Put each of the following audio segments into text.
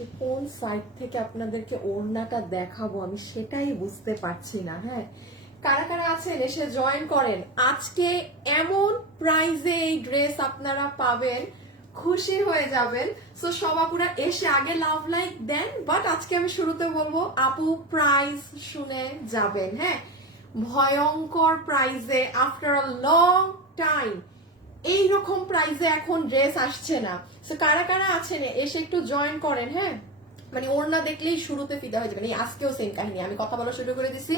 আজকে কোন সাইড থেকে আপনাদেরকে ওড়নাটা দেখাবো আমি সেটাই বুঝতে পারছি না। হ্যাঁ, কারা কারা আছেন এসে জয়েন করেন। আজকে এমন প্রাইজে এই ড্রেস আপনারা পাবেন, খুশি হয়ে যাবেন। সো সব আপুরা এসে আগে লাভ লাইক দেন, বাট আজকে আমি শুরুতে বলবো আপু প্রাইস শুনে যাবেন। হ্যাঁ, ভয়ঙ্কর প্রাইজে আফটার আ লং টাইম এইরকম প্রাইজে এখন ড্রেস আসছে না। সো কারা কারা আছেন এসে একটু জয়েন করেন। হ্যাঁ, মানে ওড়না দেখলেই শুরুতে ফিদা হয়ে যাবেন। এই আজকেও সেম কাহিনী, আমি কথা বলা শুরু করে দিছি,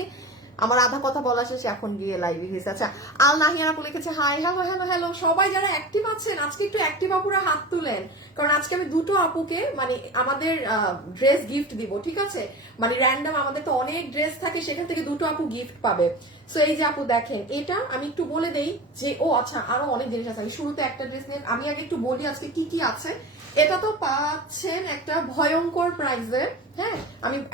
আমার আধা কথা বলা শেষে এখন গিয়ে লাইভে গেছে। আচ্ছা, আল নাহিয়ান আপু লিখেছে হাই, হ্যালো হ্যালো হ্যালো। সবাই যারা অ্যাক্টিভ আছেন আজকে একটু অ্যাক্টিভ আপুরা হাত তুলেন, কারণ আজকে আমি দুটো আপুকে মানে আমাদের ড্রেস গিফট দিব। ঠিক আছে, মানে র্যান্ডম আমাদের তো অনেক ড্রেস থাকে, সেখান থেকে দুটো আপু গিফট পাবে। সো এই যে আপু দেখেন, এটা আমি একটু বলে দেই যে ও আচ্ছা আরো অনেক জিনিস আছে। আমি শুরুতে একটা ড্রেস নিয়ে আমি আগে একটু বলি আজকে কি কি আছে। এটা তো পাচ্ছেন একটা ভয়ঙ্কর প্রাইজে। হ্যাঁ,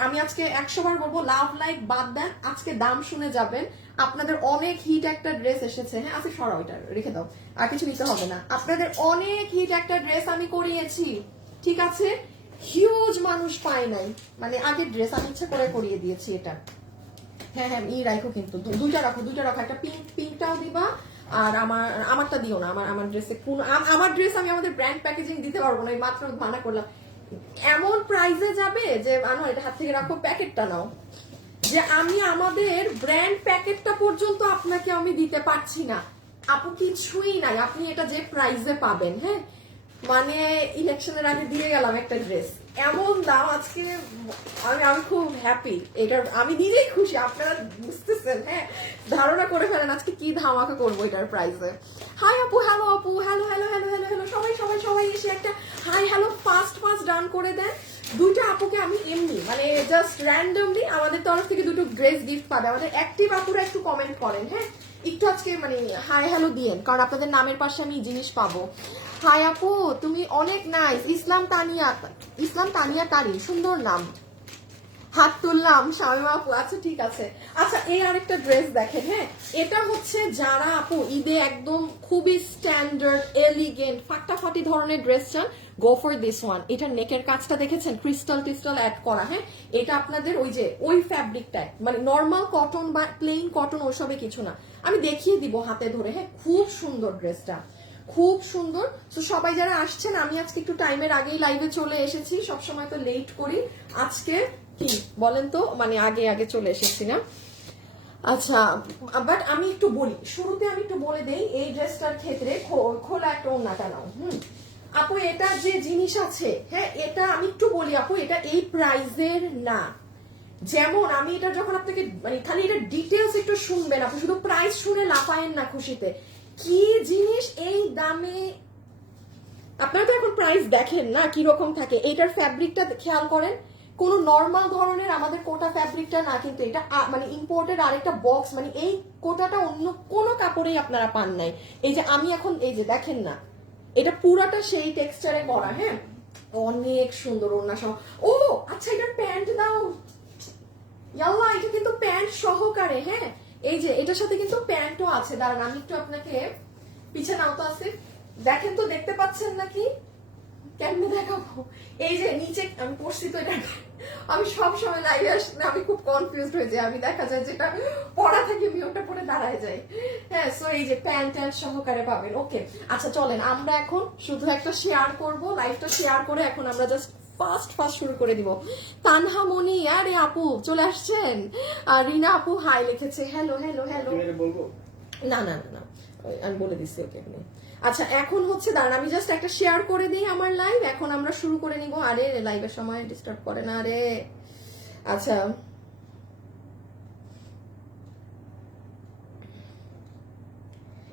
আমি আজকে 100 বার বলবো লাভ লাইক বাদ দেন, আজকে দাম শুনে যাবেন। আপনাদের অনেক হিট একটা ড্রেস এসেছে। হ্যাঁ, আজকে সরাও, এটা রেখে দাও, আর কিছু নিতে হবে না। আপনাদের অনেক হিট একটা ড্রেস আমি করিয়েছি, ঠিক আছে? হিউজ মানুষ পায় নাই, মানে আগের ড্রেস আমি ইচ্ছা করে করিয়ে দিয়েছি এটা। হ্যাঁ হ্যাঁ, রাখো কিন্তু দুইটা রাখো, একটা পিঙ্কটাও দিবা, আর আমারটা দিও না। আমার ড্রেসে কোন আমার ড্রেস আমি আমাদের ব্র্যান্ড প্যাকেজিং দিতে পারবো না, মাত্র মানা করলাম। এমন প্রাইজে যাবে যে এটা হাত থেকে রাখো, প্যাকেটটা নাও, যে আমি আমাদের ব্র্যান্ড প্যাকেটটা পর্যন্ত আপনাকে আমি দিতে পারছি না আপু, কিছুই নাই। আপনি এটা যে প্রাইজে পাবেন, হ্যাঁ, মানে ইলেকশনের আগে দিয়ে গেলাম একটা ড্রেস, এমন দাম আজকে। আমি খুব হ্যাপি, এটার আমি নিজেই খুশি, আপনারা বুঝতেছেন। হ্যাঁ, ধারণা করে ফেলেন আজকে কি ধামাকা করবো এটার প্রাইসে। হাই আপু, হ্যালো আপু, hello hello hello hello hello, সবাই সবাই সবাই এসে একটা হাই হ্যালো ফাস্ট ডান করে দেন। দুইটা আপুকে আমি এমনি মানে জাস্ট র্যান্ডমলি আমাদের তরফ থেকে দুটো ড্রেস গিফট পাবে। আমাদের অ্যাক্টিভ আপুরা একটু কমেন্ট করেন। হ্যাঁ, একটু আজকে মানে হাই হ্যালো দিয়েন, কারণ আপনাদের নামের পাশে আমি জিনিস পাবো। হাই আপু, তুমি অনেক নাইস। ইসলাম তানিয়া কারি, সুন্দর নাম, হাত তুললাম। শামিমা আপু, আচ্ছা ঠিক আছে। আচ্ছা, এই আরেকটা ড্রেস দেখেন। হ্যাঁ, এটা হচ্ছে যারা আপু ঈদে একদম খুবই স্ট্যান্ডার্ড এলিগেন্ট ফাটাফাটি ধরনের ড্রেস চান, গো ফর দিস ওয়ান। এটার নেকের কাজটা দেখেছেন ক্রিস্টাল অ্যাড করা। হ্যাঁ, এটা আপনাদের ওই ফ্যাব্রিকটায়, মানে নর্মাল কটন বা প্লেন কটন ওসবে কিছু না, আমি দেখিয়ে দিব হাতে ধরে। হ্যাঁ, খুব সুন্দর ড্রেসটা, খুব সুন্দর। তো সবাই যারা আসছেন, আমি আজকে একটু টাইমের আগেই লাইভে চলে এসেছি, সবসময় তো লেট করি, আজকে কি বলেন তো, মানে আগে আগে চলে এসেছি না। আচ্ছা, বাট আমি একটু বলি শুরুতে, আমি একটু বলে দেই এই ড্রেসটার ক্ষেত্রে খোলা একটা ওড়নাটা নাও। আপু, এটা যে জিনিস আছে, হ্যাঁ, এটা আমি একটু বলি আপু, এটা এই প্রাইজের না। যেমন আমি এটা যখন আপনাকে মানে খালি এটা ডিটেলস একটু শুনবেন, আপনি শুধু প্রাইস শুনে লাফায়েন না খুশিতে। কি জিনিস এই দামে, আপনারা তো এখন প্রাইস দেখেন না কিরকম থাকে। এইটার ফ্যাব্রিকটা খেয়াল করেন, কোন নর্মাল ধরনের আমাদের কোটা ফ্যাব্রিকটা না, কিন্তু এটা মানে ইম্পোর্টেড আরেকটা বক্স, মানে এই কোটাটা অন্য কোনো কাপড়েই আপনারা পান নাই। এই যে আমি এখন এই যে দেখেন না, এটা পুরাটা সেই টেক্সচারে করা। হ্যাঁ, অনেক সুন্দর ওড়না সহ। ও আচ্ছা, এটার প্যান্ট দাও, ইয়াল্লা, এটা কিন্তু প্যান্ট সহকারে। হ্যাঁ, এই যে এটার সাথে কিন্তু প্যান্টও আছে। দাঁড়ান আমি একটু আপনাকে পিছে নাও তো আছে, দেখেন তো, দেখতে পাচ্ছেন নাকি? কেমনে দেখাবো? এই যে নিচে আমি পড়ছি তো, এটা আমি সব সময় লাইভে আসলে আমি খুব কনফিউজড হয়ে যাই, আমি দেখা যায় যেটা পড়া থেকে আমি ওটা পরে দাঁড়ায় যাই। হ্যাঁ, সো এই যে প্যান্ট সহকারে পাবেন। ওকে, আচ্ছা চলেন আমরা এখন শুধু একটা শেয়ার করব, লাইভটা শেয়ার করে এখন আমরা জাস্ট ফাস্ট শুরু করে দিব। তানহা মনি, আরে আপু চলে আসছেন। আর রিনা আপু হাই লিখেছে, হ্যালো হ্যালো হ্যালো। না না না না, আমি বলে দিচ্ছি ওকে। আচ্ছা, এখন হচ্ছে দাঁড়ান আমি জাস্ট একটা শেয়ার করে দিই আমার লাইভ, এখন আমরা শুরু করে নিব। আরে লাইভের সময় ডিস্টার্ব করে না রে। আচ্ছা,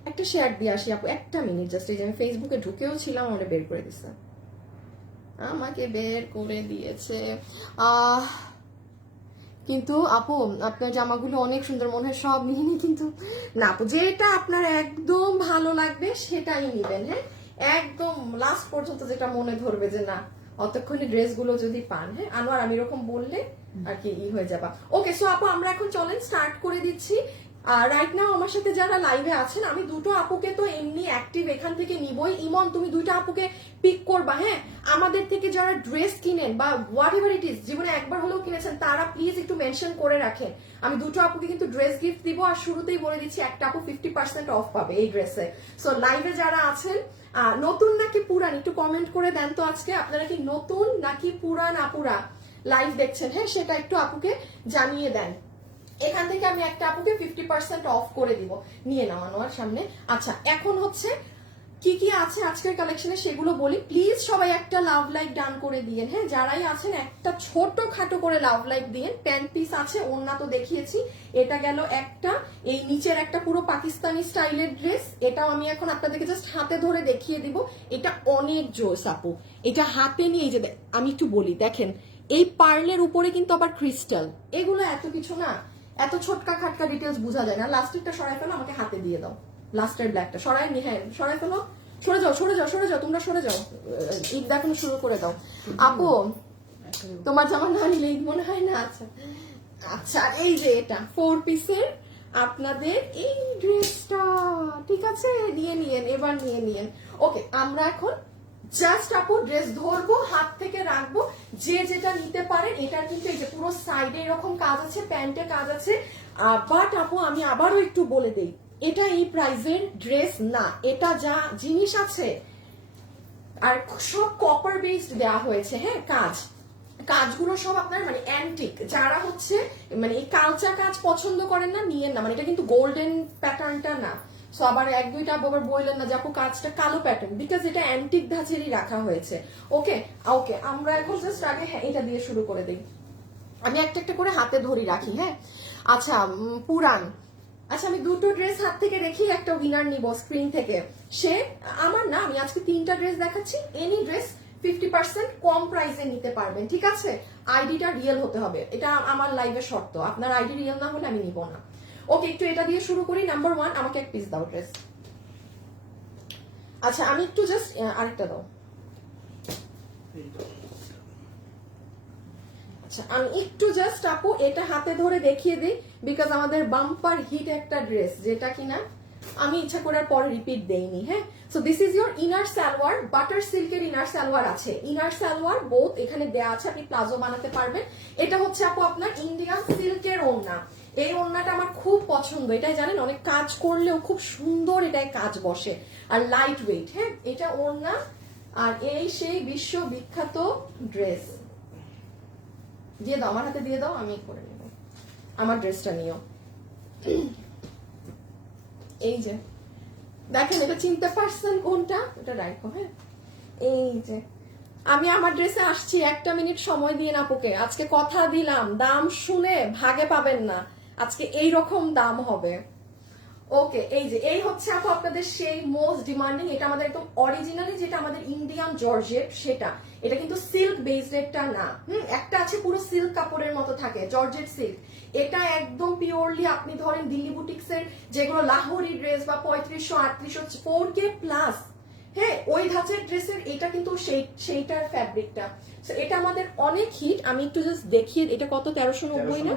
একটা শেয়ার দিয়ে আসি আপু, একটা মিনিট জাস্ট। এই যে আমি ফেসবুকে ঢুকেও ছিলাম, আমাকে বের করে দিচ্ছে, আমাকে বের করে দিয়েছে। কিন্তু আপু আপনার জামাগুলো অনেক সুন্দর, মনে হয় সব নিয়ে নি, কিন্তু না আপু, যেটা আপনার একদম ভালো লাগবে সেটাই নিবেন। হ্যাঁ, একদম লাস্ট পর্যন্ত যেটা মনে ধরবে যে না, অতক্ষণে ড্রেসগুলো যদি পান। হ্যাঁ আনোয়ার, আমি এরকম বললে আর কি হয়ে যাবা। ওকে, সো আপু আমরা এখন চলেন স্টার্ট করে দিচ্ছি। রাইট নাও আমার সাথে যারা লাইভে আছেন, আমি দুটো আপুকে তো এমনি অ্যাক্টিভ এখান থেকে নিবই। ইমন তুমি দুইটা আপুকে পিক করবা, হ্যাঁ। আমাদের থেকে যারা ড্রেস কিনেন বা হোয়াট এভার ইট ইজ, জীবনে একবার হলেও কিনেছেন, তারা প্লিজ একটু মেনশন করে রাখেন। আমি দুটো আপুকে কিন্তু ড্রেস গিফট দিব, আর শুরুতেই বলে দিচ্ছি একটা আপু 50% অফ পাবে এই ড্রেসে। সো লাইভে যারা আছেন, নতুন নাকি পুরান একটু কমেন্ট করে দেন তো আজকে, আপনারা কি নতুন নাকি পুরান আপুরা লাইভ দেখছেন, হ্যাঁ সেটা একটু আপুকে জানিয়ে দেন। এখান থেকে আমি একটা আপুকে 50% অফ করে দিব, নিয়ে নাও আনোয়ার সামনে। আচ্ছা এখন হচ্ছে কি কি আছে আজকের কালেকশনে সেগুলো বলি। প্লিজ সবাই একটা লাভ লাইক ডান করে দিয়েন, হ্যাঁ যারাই আছেন একটা ছোট খাটো করে লাভ লাইক দিয়েন। প্যান্ট পিস আছে, ওড়না তো দেখিয়েছি, এটা গেল একটা। এই নিচের একটা পুরো পাকিস্তানি স্টাইলের ড্রেস, এটাও আমি এখন আপনাদেরকে জাস্ট হাতে ধরে দেখিয়ে দিব। এটা অনেক জোস আপু, এটা হাতে নিয়ে, এই যে আমি একটু বলি দেখেন, এই পার্লের উপরে কিন্তু আবার ক্রিস্টাল, এগুলো এত কিছু না, এত ছোটকা খাটকা ডিটেলস বোঝা যায় না। লাস্টেরটা সরাই ফেলো, আমাকে হাতে দিয়ে দাও। লাস্টের ব্ল্যাকটা সরাই নি, হ্যাঁ সরাই ফেলো, সরে যাও সরে যাও সরে যাও, তোমরা সরে যাও, ঈদ দেখানো শুরু করে দাও। আপু তোমার জামা না নিলে ঈদ মনে হয় না। আচ্ছা আচ্ছা, এই যে এটা 4 পিসের আপনাদের এই ড্রেসটা, ঠিক আছে নিয়ে নিয়েন, এবার নিয়ে নিয়েন। ওকে আমরা এখন জাস্ট আপু ড্রেস ধরবো, হাত থেকে রাখবো, যে যেটা নিতে পারেন। এটার কিন্তু এই যে পুরো সাইডে এরকম কাজ আছে, প্যান্টে কাজ আছে। বাট আপু আমি আবারও একটু বলে দেই, এটা এই প্রাইজের ড্রেস না, এটা যা জিনিস আছে আর সব কপার বেসড দেওয়া হয়েছে, হ্যাঁ কাজগুলো সব আপনার মানে অ্যান্টিক, যারা হচ্ছে মানে এই কালচা কাজ পছন্দ করেন না নিয়েন না, মানে এটা কিন্তু গোল্ডেন প্যাটার্নটা না। সো আবার এক দুইটা আবার বললেন না যে আপু কাজটা কালো প্যাটার্ন, বিকজ এটা অ্যান্টিক ধাঁচেরই রাখা হয়েছে। ওকে ওকে আমরা এখন জাস্ট আগে এটা দিয়ে শুরু করে দিই, আমি একটা একটা করে হাতে ধরি রাখি, হ্যাঁ। আচ্ছা পুরান, আচ্ছা আমি দুটো ড্রেস হাত থেকে রেখে একটা উইনার নিব স্ক্রিন থেকে। সে আমার না, আমি আজকে 3টা ড্রেস দেখাচ্ছি, এনি ড্রেস 50% কম প্রাইসে নিতে পারবেন, ঠিক আছে। আইডিটা রিয়েল হতে হবে, এটা আমার লাইভের শর্ত, আপনার আইডি রিয়েল না হলে আমি নিব না। ওকে একটু এটা দিয়ে শুরু করি। নাম্বার 1 আমাকে এক পিস দাও ড্রেস। আচ্ছা আমি একটু জাস্ট আরেকটা দাও। আচ্ছা আমি একটু জাস্ট আপু এটা হাতে ধরে দেখিয়ে দিই, বিকজ আমাদের বাম্পার হিট একটা ড্রেস, যেটা কিনা আমি ইচ্ছা করার পরে রিপিট দেইনি, হ্যাঁ। So this is your inner salwar, butter সিল্কের ইনার সালোয়ার আছে, ইনার সালোয়ার বোথ এখানে দেয়া আছে, আপনি প্লাজো বানাতে পারবেন। এটা হচ্ছে আপু আপনার ইন্ডিয়ান সিল্কের ওড়না, এই ওড়নাটা আমার খুব পছন্দ, এটাই জানেন অনেক কাজ করলেও খুব সুন্দর এটাই কাজ বসে, আর লাইট ওয়েট, হ্যাঁ এটা ওড়না। আর এই সেই বিশ্ববিখ্যাত ড্রেস, দিয়ে দাও আমার হাতে দিয়ে দাও, আমি করে নেব, আমার ড্রেসটা নিও। এই যে দেখেন এটা চিনতে পারছেন কোনটা, এটা রাখো, হ্যাঁ এই যে আমি আমার ড্রেসে আসছি, 1টা মিনিট সময় দিয়ে আপুকে, আজকে কথা দিলাম দাম শুনে ভাগে পাবেন না, আজকে এই রকম দাম হবে। ওকে এই যে এই হচ্ছে আপু আপনাদের সেই মোস্ট ডিমান্ডিং, এটা আমাদের একদম অরিজিনালি যেটা আমাদের ইন্ডিয়ান জর্জেট সেটা, এটা কিন্তু সিল্ক বেসডেরটা না, একটা আছে পুরো সিল্ক কাপড়ের মতো থাকে জর্জেট সিল্ক, এটা একদম পিওরলি আপনি ধরেন দিল্লি বুটিক্সের যেগুলো লাহোরি ড্রেস বা 3500 3800 4K প্লাস, হ্যাঁ ওই ধাঁচের ড্রেসের এটা কিন্তু সেইটার ফ্যাব্রিকটা। এটা আমাদের অনেক হিট। আমি একটু জাস্ট দেখিয়ে, এটা কত 1390 না,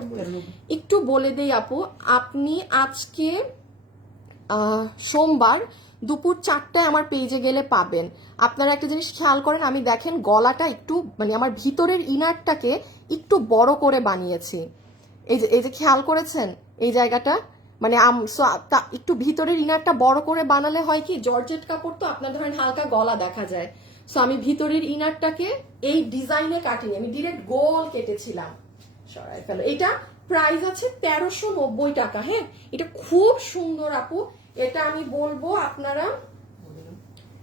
একটু বলে দেই আপু, আপনি আজকে সোমবার দুপুর 4টায় আমার পেজে গেলে পাবেন। আপনারা একটা জিনিস খেয়াল করেন, আমি দেখেন গলাটা একটু মানে আমার ভিতরের ইনারটাকে একটু বড় করে বানিয়েছি, এই যে খেয়াল করেছেন এই জায়গাটা, মানে একটু ভিতরের ইনারটা বড় করে বানালে হয় কি, জর্জেট কাপড় তো আপনার ধরেন হালকা গলা দেখা যায়, সো আমি ভিতরের ইনারটাকে এই ডিজাইনে কাটিনি, আমি ডিরেক্ট গোল কেটেছিলাম। সরাই ফেলো, এটা প্রাইস আছে 1390 টাকা, হ্যাঁ এটা খুব সুন্দর আপু, এটা আমি বলবো আপনারা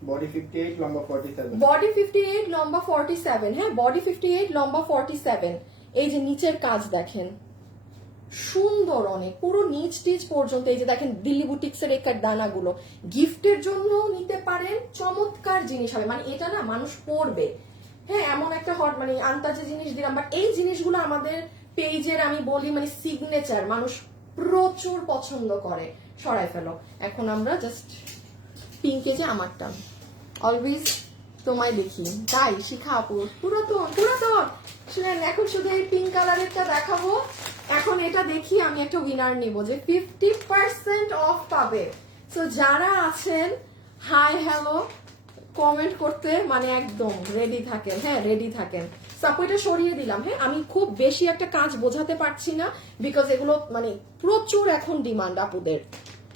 বডি 58 লম্বা 47, বডি 58 লম্বা 47, হ্যাঁ বডি 58 লম্বা 47। এই যে নিচের কাজ দেখেন সুন্দর অনেক, পুরো নিচ টিচ পর্যন্ত, এই যে দেখেন দিল্লি বুটিক্সের একার দানাগুলো, গিফটের জন্য নিতে পারেন, চমৎকার জিনিস হবে, মানে এটা না মানুষ পরবে, হ্যাঁ এমন একটা হট মানে আন্তাজে জিনিস দিলাম, বাট এই জিনিসগুলো আমাদের পেজের আমি বলি মানে সিগনেচার, মানুষ প্রচুর পছন্দ করে। সরাই ফেলো, এখন আমরা জাস্ট পিঙ্কে যে আমারটা অলওয়েজ তোমায় দেখি তাই শিখা আপু পুরাতন শুনেন, এখন শুধু এই পিঙ্ক কালারেরটা দেখাবো, এখন এটা দেখি আমি একটা উইনার নিব যে 50% অফ পাবে। সো যারা আছেন হাই হ্যালো কমেন্ট করতে মানে একদম রেডি থাকেন, হ্যাঁ রেডি থাকেন। সাপো এটা সরিয়ে দিলাম, হ্যাঁ আমি খুব বেশি একটা কাজ বোঝাতে পারছি না বিকজ এগুলো মানে প্রচুর এখন ডিমান্ড আপুদের,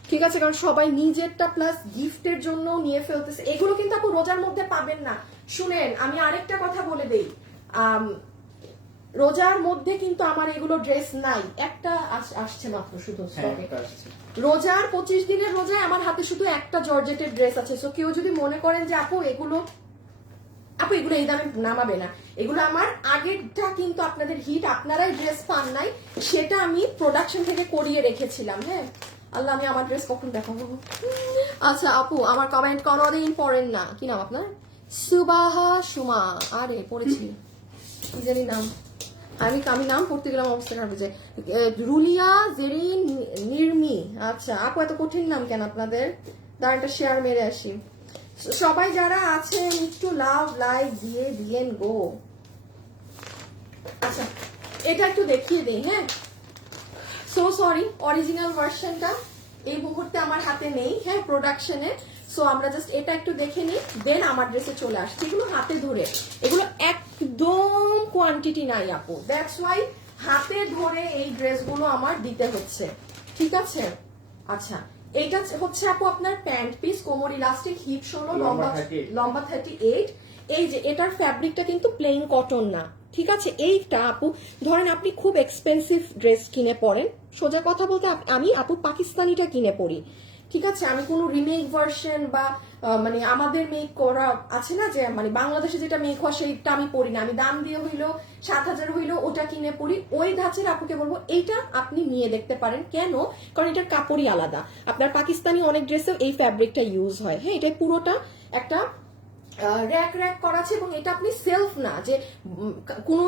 ঠিক আছে, কারণ সবাই নিজেরটা প্লাস গিফটের জন্য নিয়ে ফেলতেছে। এগুলো কিন্তু আপু রোজার মধ্যে পাবেন না। শুনেন আমি আরেকটা কথা বলে দেই, রোজার মধ্যে কিন্তু আমার এগুলো ড্রেস নাই, একটা আসছে মাত্র শুধু স্টকে। রোজার 25 দিনের রোজায় আমার হাতে শুধু একটা জর্জেটের ড্রেস আছে। সো কেউ যদি মনে করেন যে আপু এগুলো এই দামে নামাবে না, এগুলো আমার আগেরটা কিন্তু আপনাদের হিট, আপনারাই ড্রেস পান নাই, সেটা আমি প্রোডাকশন থেকে করিয়ে রেখেছিলাম। হ্যাঁ আল্লাহ আমি আমার ড্রেস কখন দেখাবো। আচ্ছা আপু আমার কমেন্ট কোনোদিন পড়েন না, কি নাম আপনার? সুবাহা সুমা, আরে পড়েছি কি জানি নাম, আমি নাম পড়তে গেলাম অবস্থা খারাপ হয়ে যায়। রুলিয়া জেরিন নির্মি, আচ্ছা আপু এত কঠিন নাম কেন আপনাদের? দাঁড়ানটা শেয়ার মেরে আসি। সবাই যারা আছেন একটু লাভ লাইক দিয়ে দিয়েন গো। আচ্ছা এটা একটু দেখিয়ে দিই, হ্যাঁ সো সরি অরিজিনাল ভার্সনটা এই মুহূর্তে আমার হাতে নেই, হ্যাঁ প্রোডাকশনে। সো আমরা জাস্ট এটা একটু দেখে নিই, দেন আমার ড্রেসে চলে আসছে। এগুলো হাতে ধরে, এগুলো একদম কোয়ান্টিটি নাই আপু, দ্যাটস ওয়াই হাতে ধরে এই ড্রেসগুলো আমার দিতে হচ্ছে, ঠিক আছে। আচ্ছা এইটা হচ্ছে আপু আপনার প্যান্ট পিস, কোমর ইলাস্টিক, হিপ 16, লম্বা 38। এই যে এটার ফ্যাব্রিকটা কিন্তু প্লেন কটন না, ঠিক আছে। এইটা আপু ধরেন আপনি খুব এক্সপেন্সিভ ড্রেস কিনে পরেন, সোজা কথা বলতে আমি আপু পাকিস্তানিটা কিনে পড়ি, ঠিক আছে। আমি কোনো রিমেক ভার্সন বা মানে আমাদের মেক করা আছে না যে মানে বাংলাদেশে যেটা মেক হয় সেইটা আমি পড়ি না। আমি দাম দিয়ে হইলো 7,000 হইলো ওটা কিনে পড়ি। ওই ধাঁচের আপুকে বলবো এইটা আপনি নিয়ে দেখতে পারেন, কেন? কারণ এটার কাপড়ই আলাদা। আপনার পাকিস্তানি অনেক ড্রেসেও এই ফ্যাব্রিকটা ইউজ হয়, হ্যাঁ এটা পুরোটা একটা র্যাক করা আছে, এবং এটা আপনি সেলফ না যে কোনো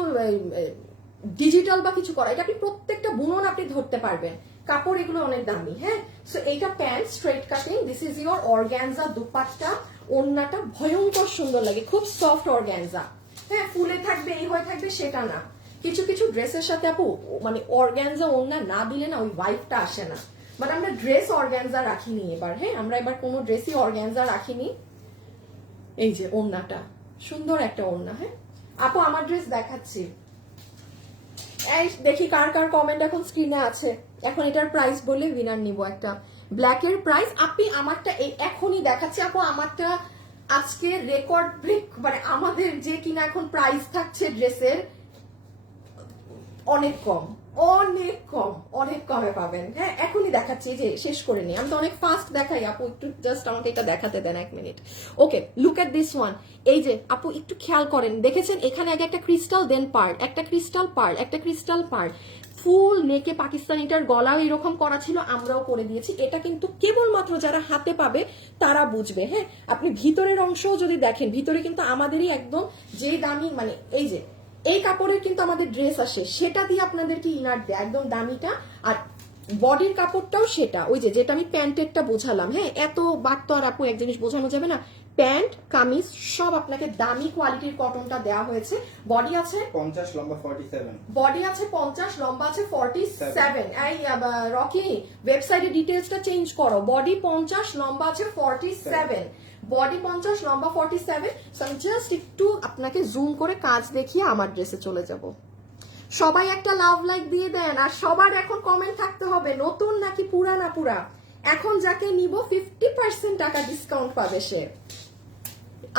ডিজিটাল বা কিছু করা, এটা আপনি প্রত্যেকটা বুনন আপনি ধরতে পারবেন। কাপড় এগুলো অনেক দামি, হ্যাঁ। সো এইটা pant straight cutting, this is your organza dupatta, ওড়নাটা ভয়ঙ্কর সুন্দর লাগে, খুব সফট অর্গানজা, হ্যাঁ ফুলে থাকবে এই হয়ে থাকবে সেটা না। কিছু কিছু ড্রেসের সাথে আপু মানে অর্গানজা ওড়না না দিলে না ওই ভাইবটা আসে না। মানে আমরা ড্রেস অর্গানজা রাখিনি এবার, হ্যাঁ আমরা এবার কোনো ড্রেসই অর্গানজা রাখিনি। এই যে ওড়নাটা সুন্দর একটা ওড়না, হ্যাঁ আপু আমার ড্রেস দেখাচ্ছি, এই দেখি কার কার কমেন্ট এখন স্ক্রিনে আছে। এখন এটার প্রাইস বলে উইনার নিব একটা ব্ল্যাকের প্রাইস। আপনি আমারটা এই এখনই দেখাচ্ছি আপু, আমারটা আজকে রেকর্ড ব্রেক, মানে আমাদের যে কিনা এখন প্রাইস থাকছে ড্রেসের অনেক কম, অনেক কমে পাবেন, হ্যাঁ এখনই দেখাচ্ছি, যে শেষ করে নি। আমি তো অনেক ফাস্ট দেখাই আপু, একটু জাস্ট আমাকে এটা দেখাতে দেন 1 minute. Okay look at this one. এই যে আপু একটু খেয়াল করেন, দেখেছেন এখানে আগে একটা ক্রিস্টাল, দেন পার্ল, একটা ক্রিস্টাল পার্ল, একটা ক্রিস্টাল পার্ল, ফুল নেকে পাকিস্তানিটার গলাও এরকম করা ছিল, আমরাও করে দিয়েছি। এটা কিন্তু কেবলমাত্র যারা হাতে পাবে তারা বুঝবে, হ্যাঁ আপনি ভিতরের অংশও যদি দেখেন, ভিতরে কিন্তু আমাদেরই একদম যে দামি, মানে এই যে এই কাপড়ের কিন্তু আমাদের ড্রেস আসে, সেটা দিয়ে আপনাদেরকে ইনার দেয় একদম দামিটা। আর বডির কাপড়টাও সেটা, ওই যে যেটা আমি প্যান্টেরটা বোঝালাম, হ্যাঁ এত বার তো আর আপু এক জিনিস বোঝানো যাবে না। প্যান্ট কামিজ সব আপনাকে দামি কোয়ালিটির কটনটা দেওয়া হয়েছে। বডি আছে 50, লম্বা 47, বডি আছে 50, লম্বা আছে 47। এই রকি ওয়েবসাইটে ডিটেইলসটা চেঞ্জ করো, বডি 50, লম্বা আছে 47, বডি 50, লম্বা 47। সো আমি জাস্ট একটু আপনাকে জুম করে কাজ দেখিয়ে আমার ড্রেসে চলে যাব। সবাই একটা লাভ লাইক দিয়ে দেন, আর সবার এখন কমেন্ট থাকতে হবে নতুন নাকি পুরানা পুরা। এখন যাকে নিব 50% টাকা ডিসকাউন্ট পাবে সে।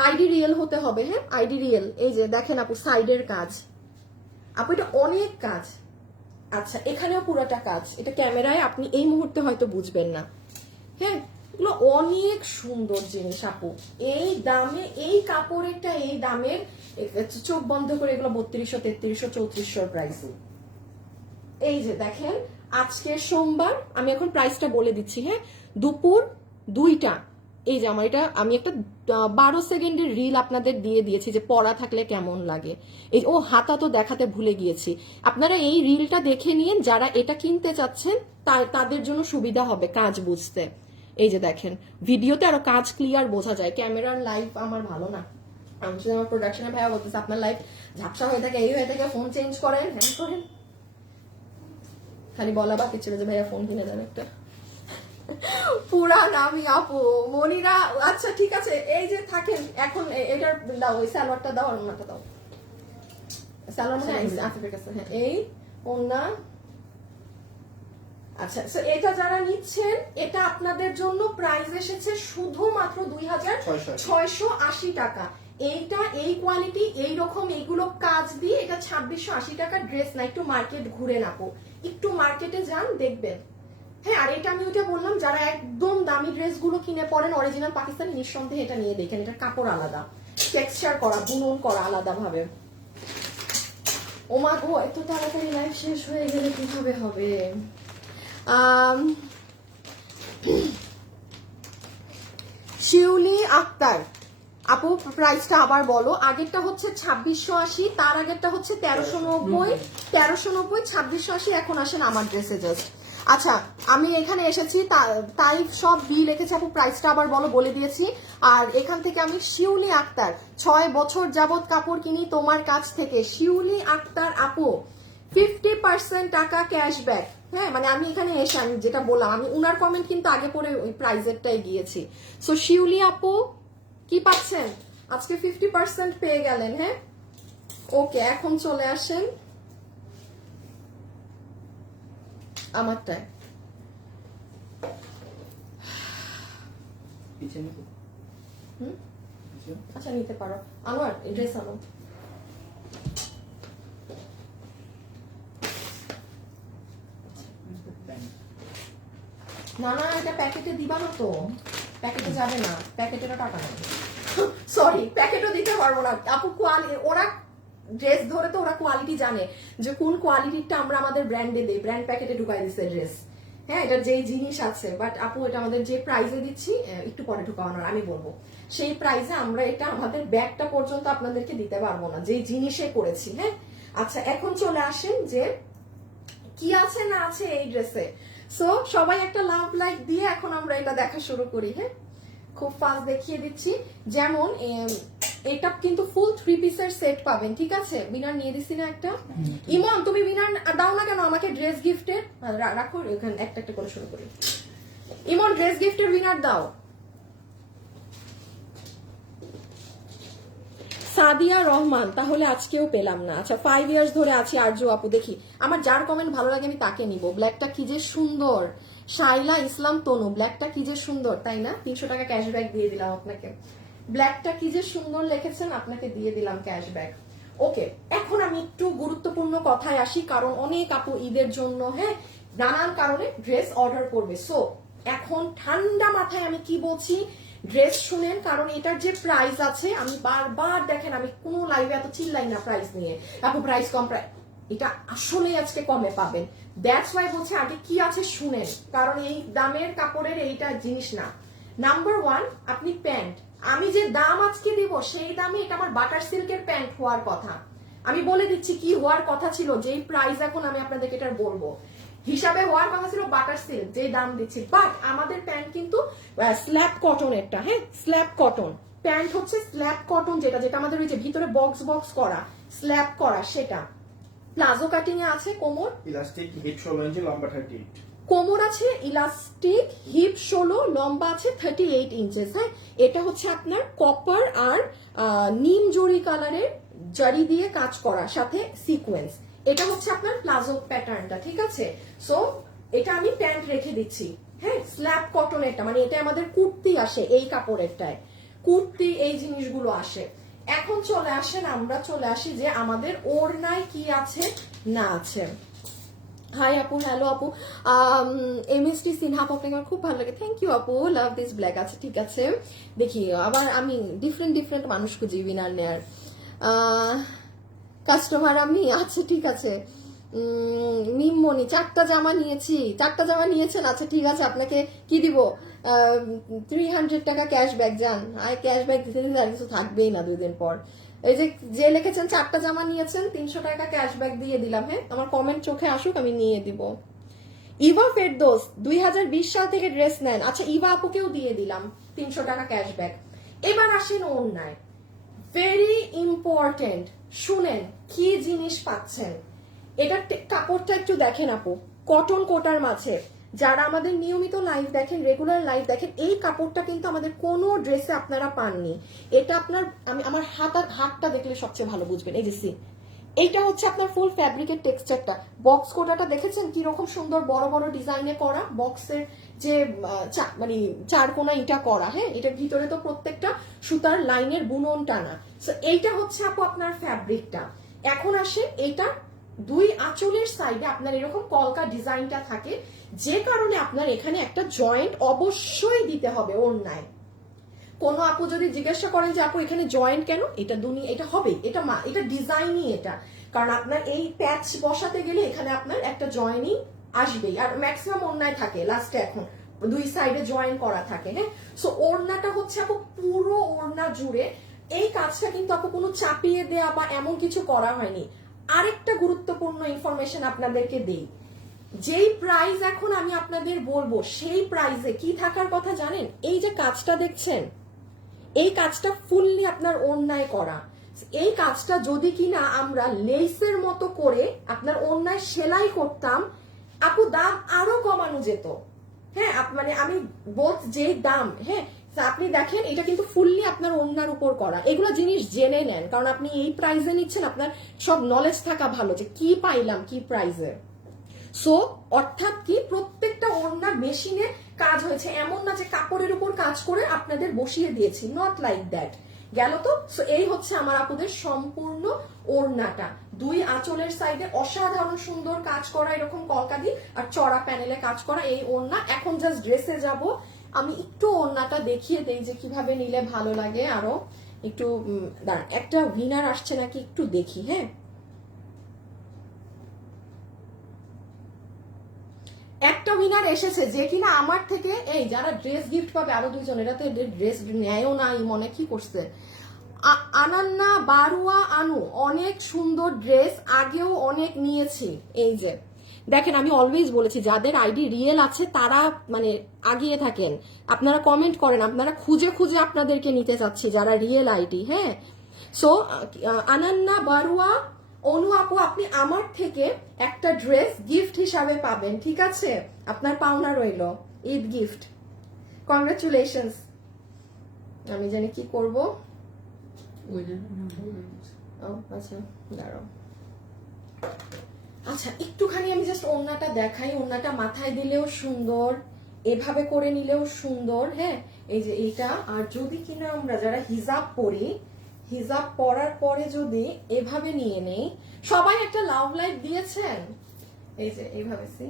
আইডি রিয়েল হতে হবে, হ্যাঁ আইডি রিয়েল। এই যে দেখেন আপু সাইডের কাজ, আপু এটা অনেক কাজ। আচ্ছা এখানেও পুরোটা কাজ, এটা ক্যামেরায় আপনি এই মুহূর্তে হয়তো বুঝবেন না, হ্যাঁ এগুলো অনেক সুন্দর জিনিস আপু। এই দামে এই কাপড়েরটা এই দামের, চোখ বন্ধ করে এগুলো 3200, 3300, 3400 প্রাইস। এই যে দেখেন আজকে সোমবার, আমি এখন প্রাইসটা বলে দিচ্ছি, হ্যাঁ দুপুর 2টা। এই যে আমার এটা আমি একটা 12 সেকেন্ডের রিল আপনাদের দিয়ে দিয়েছি যে পরা থাকলে কেমন লাগে। এই ও হাতা তো দেখাতে ভুলে গিয়েছি, আপনারা এই রিলটা দেখে নিন, যারা এটা কিনতে চাচ্ছেন তাদের জন্য সুবিধা হবে কাজ বুঝতে। এই যে দেখেন ভিডিওতে আরো কাজ ক্লিয়ার বোঝা যায়, ক্যামেরার লাইভ আমার ভালো না। আমি শুধু আমার প্রোডাকশনের ভাইয়া বলতেছে আপনার লাইভ ঝাপসা হয়ে থাকে, এই হয়ে থাকে, ফোন চেঞ্জ করেন, হ্যাঁ করেন। খালি বলা বাকি ছিল যে ভাইয়া ফোন কিনে দেন একটা। পুরা নামি আপু মনিরা। আচ্ছা ঠিক আছে, এই যে থাকেন এখন এটার দাও, ওই সালোয়ারটা দাও আর ওনাটা দাও। সালোয়ার মানে আসিফের কাছে, হ্যাঁ এই ওনা। আচ্ছা এটা যারা নিচ্ছেন এটা আপনাদের জন্য প্রাইস এসেছে শুধুমাত্র 2680 টাকা। এইটা এই কোয়ালিটি এই রকম এইগুলো কাজ দিয়ে এটা 2680 টাকা ড্রেস না। একটু মার্কেট ঘুরে নাপো, একটু মার্কেটে যান দেখবেন। হ্যাঁ আর এটা আমি ওইটা বললাম, যারা একদম দামি ড্রেস গুলো কিনে পরেন অরিজিনাল পাকিস্তানি, নিঃসন্দেহে এটা নিয়ে দেখেন। এটা কাপড় আলাদা, টেক্সচার করা, বুনন করা আলাদা ভাবে। ওমা গো এত তাড়াতাড়ি লাইফ শেষ হয়ে গেলে কিভাবে হবে। শিউলি আক্তার আপু প্রাইসটা আবার বলো। আগেরটা হচ্ছে 2680, তার আগেরটা হচ্ছে 1390, 2680, এখন আসেন আমার ড্রেসে জাস্ট। আচ্ছা আমি এখানে এসেছি তাই সব বিল রেখেছি আপু, প্রাইসটা আবার বলো, বলে দিয়েছি। আর এখান থেকে আমি শিউলি আক্তার 6 বছর যাবত কাপড় কিনি তোমার কাছ থেকে। শিউলি আক্তার আপু 50% টাকা ক্যাশব্যাক। হ্যাঁ মানে আমি এখানে এসে আমি যেটা বললাম, আমি উনার কমেন্ট কিন্তু আগে পরে ওই প্রাইজেরটাই গিয়েছি। সো শিউলি আপু কি পাচ্ছেন আজকে 50% পেয়ে গেলেন। হ্যাঁ ওকে এখন চলে আসেন আমারটায়। আচ্ছা নিতে পারো, আনোয়ার ড্রেস আনো। না না এটা প্যাকেটে দিবা না তো, প্যাকেটে যাবে না, প্যাকেটের টাকা নেই। সরি প্যাকেটও দিতে পারবো না আপু। ওরা ড্রেস ধরে তো ওরা কোয়ালিটি জানে যে কোন কোয়ালিটিটা আমরা আমাদের ব্র্যান্ডে দেই, ব্র্যান্ড প্যাকেটে ঢুকাই দিচ্ছে ড্রেস। হ্যাঁ এটা যেই জিনিস আছে, বাট আপু এটা আমাদের যে প্রাইসে দিচ্ছি একটু পরে ঢুকানোর আমি বলবো, সেই প্রাইসে আমরা এটা আমাদের ব্যাগটা পর্যন্ত আপনাদেরকে দিতে পারবো না, যেই জিনিসে করেছি। হ্যাঁ আচ্ছা এখন চলে আসেন যে কি আছে না আছে এই ড্রেসে। সো সবাই একটা লাভ লাইক দিয়ে এখন আমরা এটা দেখা শুরু করি। হ্যাঁ খুব ফাস্ট দেখিয়ে দিচ্ছি। যেমন এটা কিন্তু ফুল 3 পিসের সেট পাবেন, ঠিক আছে। বিনার নিয়ে দিছি না একটা। ইমন তুমি বিনার দাও না কেন আমাকে ড্রেস গিফটের, রাখো এখানে একটা একটা করে শুরু করি। ইমন ড্রেস গিফটের বিনার দাও। সাদিয়া রহমান তাহলে আজকেও পেলাম না। আচ্ছা 5 ইয়ার্স ধরে আছি আরজু আপু। দেখি আমার যার কমেন্ট ভালো লাগে আমি তাকে নিব। ব্ল্যাকটা কি যে সুন্দর। শাইলা ইসলাম তনু ব্ল্যাকটা কি যে সুন্দর, তাই না? 300 টাকা ক্যাশব্যাক দিয়ে দিলাম আপনাকে। ব্ল্যাকটা কি যে সুন্দর লিখেছেন, আপনাকে দিয়ে দিলাম ক্যাশব্যাক। ওকে এখন আমি একটু গুরুত্বপূর্ণ কথায় আসি, কারণ অনেক আপু ঈদের জন্য হ্যাঁ নানান কারণে ড্রেস অর্ডার করবে। সো এখন ঠান্ডা মাথায় আমি কি বলছি ড্রেস শুনেন, কারণ এটার যে প্রাইস আছে, আমি বারবার দেখেন আমি কোনো লাইভে এত চিল্লাই না প্রাইস নিয়ে, আপু প্রাইস কম, এটা আসলে আজকে কমে পাবেন। দ্যাটস ওয়াই বলছে আগে কি আছে শুনেন, কারণ এই দামের কাপড়ের এইটা জিনিস না। নাম্বার 1 আপনি প্যান্ট, আমি যে দাম আজকে দিব সেই দামে এটা আমার বাটার সিল্কের প্যান্ট হওয়ার কথা। আমি বলে দিচ্ছি কি হওয়ার কথা ছিল, যেই প্রাইস এখন আমি আপনাদেরকে এটা বলবো হিসাবে হওয়ার কথা ছিল বাটার সিল্ক, যে দাম দিচ্ছি। বাট আমাদের প্যান্ট কিন্তু স্ল্যাব কটন, একটা হ্যাঁ স্ল্যাব কটন প্যান্ট হচ্ছে, স্ল্যাব কটন যেটা যেটা আমাদের ওই যে ভিতরে বক্স বক্স করা স্ল্যাব করা, সেটা প্লাজো কাটিং এ আছে। কোমর ইলাস্টিক, হিপ 16 ইঞ্চি, লম্বা 38। কোমর আছে ইলাস্টিক, হিপ 16, লম্বা আছে 38 ইঞ্চেস। হ্যাঁ এটা হচ্ছে আপনার কপার আর নিম জরি কালারের জারি দিয়ে কাজ করা, সাথে সিকোয়েন্স। এটা হচ্ছে আপনার প্লাজো প্যাটার্নটা, ঠিক আছে। সো এটা আমি প্যান্ট রেখে দিচ্ছি। হ্যাঁ স্ল্যাব কটন এটা, মানে এটা আমাদের কুর্তি আসে এই কাপড়েরটায়, কুর্তি এই জিনিসগুলো আসে। এখন চলে আসেন আমরা চলে আসি যে আমাদের ওড়নায় কি আছে না আছে। হাই আপু, হ্যালো আপু, এমএসটি সিনহা আপু আপনাকে আমার খুব ভালো লাগে, থ্যাংক ইউ আপু, লাভ দিস ব্ল্যাক। আছে ঠিক আছে, দেখি আবার আমি ডিফারেন্ট মানুষ খুঁজি উইনার নেয়ার কাস্টমার আমি। আচ্ছা ঠিক আছে, মিমমনি 4টা জামা নিয়েছি, 4টা জামা নিয়েছেন। আচ্ছা ঠিক আছে, আপনাকে কি দিব 300 টাকা ক্যাশব্যাক। যান আর ক্যাশব্যাক দিতে দিতে আর কিছু থাকবেই না 2 দিন পর। এই যে লিখেছেন 4টা জামা নিয়েছেন 300 টাকা ক্যাশব্যাক দিয়ে দিলাম। হ্যাঁ আমার কমেন্ট চোখে আসুক, আমি নিয়ে দিব। ইভা ফেরদৌস 2020 সাল থেকে ড্রেস নেন। আচ্ছা ইভা আপুকেও দিয়ে দিলাম 300 টাকা ক্যাশব্যাক। এবার আসেন ওড়নায়, ভেরি ইম্পর্টেন্ট, শুনেন কি জিনিস পাচ্ছেন। এটা কাপড়টা একটু দেখেন আপু, কটন কোটার মাঝে। যারা আমাদের নিয়মিত লাইভ দেখেন, রেগুলার লাইভ দেখেন, এই কাপড়টা কিন্তু আমাদের কোনো ড্রেসে আপনারা পাননি। এটা আপনার, আমি আমার হাতটা দেখলে সবচেয়ে ভালো বুঝবেন। এই যে সি, এইটা হচ্ছে আপনার ফুল ফ্যাব্রিকের টেক্সচারটা। বক্স কোটাটা দেখেছেন কি রকম সুন্দর বড় বড় ডিজাইনে করা, বক্সের যে মানে চারকোনা এটা করা, হ্যাঁ, এটার ভিতরে তো প্রত্যেকটা সুতার লাইনের বুনন টানা। সো এইটা হচ্ছে আপু আপনার ফ্যাব্রিকটা। এখন আসে, এটা দুই আঁচলের সাইডে আপনার এরকম কলকা ডিজাইনটা থাকে, যে কারণে আপনার এখানে একটা জয়েন্ট অবশ্যই দিতে হবে ওড়নায়। কোন আপু যদি জিজ্ঞাসা করেন যে আপু এখানে জয়েন্ট কেন, এটা এটা হবে, এটা ডিজাইনই এটা, কারণ আপনার এই প্যাচ বসাতে গেলে এখানে আপনার একটা জয়েনই আসবেই, আর ম্যাক্সিমাম ওড়নায় থাকে লাস্টে এখন দুই সাইডে জয়েন করা থাকে। হ্যাঁ, সো ওড়নাটা হচ্ছে আপু পুরো ওড়না জুড়ে এই কাজটা কিন্তু আপু কোনো চাপিয়ে দেয়া বা এমন কিছু করা হয়নি। আরেকটা গুরুত্বপূর্ণ ইনফরমেশন আপনাদেরকে দেই, যেই প্রাইস এখন আমি আপনাদের বলবো সেই প্রাইসে কি থাকার কথা জানেন? এই যে কাজটা দেখছেন, এই কাজটা ফুললি আপনার ওড়নায় করা। এই কাজটা যদি কিনা আমরা লেসের মতো করে আপনার ওড়নায় সেলাই করতাম, আপু দাম আরো কমানো যেত। হ্যাঁ, মানে আমি যে দাম, হ্যাঁ, আপনি দেখেন এটা কিন্তু ফুললি আপনার ওড়নার উপর করা। এগুলো জিনিস জেনে নেন, কারণ আপনি এই প্রাইসে নিচ্ছেন, আপনার সব নলেজ থাকা ভালো যে কি পাইলাম কি প্রাইসে। সো অর্থাৎ কি, প্রত্যেকটা ওড়না মেশিনে কাজ হয়েছে, এমন না যে কাপড়ের উপর কাজ করে আপনাদের বসিয়ে দিয়েছি, নট লাইক দ্যাট। গেল তো? সো এই হচ্ছে আমার আপুদের সম্পূর্ণ ওড়নাটা। দুই আঁচলের সাইডে অসাধারণ সুন্দর কাজ করা, এরকম কলকা দিয়ে আর চড়া প্যানেলে কাজ করা এই ওড়না। এখন জাস্ট ড্রেসে যাব, আমি একটু ওড়নাটা দেখিয়ে দেই যে কিভাবে নিলে ভালো লাগে আরো একটু। দাঁড়ান, একটা উইনার আসছে নাকি একটু দেখি। হ্যাঁ, একটা উইনার এসেছে যে কিনা আমার থেকে, এই যারা ড্রেস গিফট পাবে আরো দুইজন, এরা তো ড্রেস নেয়ও না, মনে কি করছে, আনান্না বারুয়া আনু, অনেক সুন্দর ড্রেস, আগেও অনেক নিয়েছি। এই যে দেখেন, আমি অলওয়েজ বলেছি যাদের আইডি রিয়েল আছে তারা মানে আগিয়ে থাকেন, আপনারা কমেন্ট করেন, আপনারা খুঁজে খুঁজে আপনাদেরকে নিতে চাচ্ছি যারা রিয়েল আইডি। হ্যাঁ, সো আনান্না বারুয়া অনু আপু, আপনি আমার থেকে একটা ড্রেস গিফট হিসাবে পাবেন, ঠিক আছে? আপনার পাওনা রইল, ঈদ গিফট। কংগ্রাচুলেশনস। আমি জানি কি করব। আচ্ছা দাঁড়াও, আচ্ছা একটুখানি আমি জাস্ট ওড়নাটা দেখাই। ওড়নাটা মাথায় দিলেও সুন্দর, এভাবে করে নিলেও সুন্দর। হ্যাঁ, এই যে এইটা, আর যদি কিনা আমরা যারা হিজাব পরি, হিজাব পরার পরে যদি এভাবে নিয়ে নেই, সবাই একটা লাভ লাইফ দিয়েছেন, এই যে এইভাবে সি।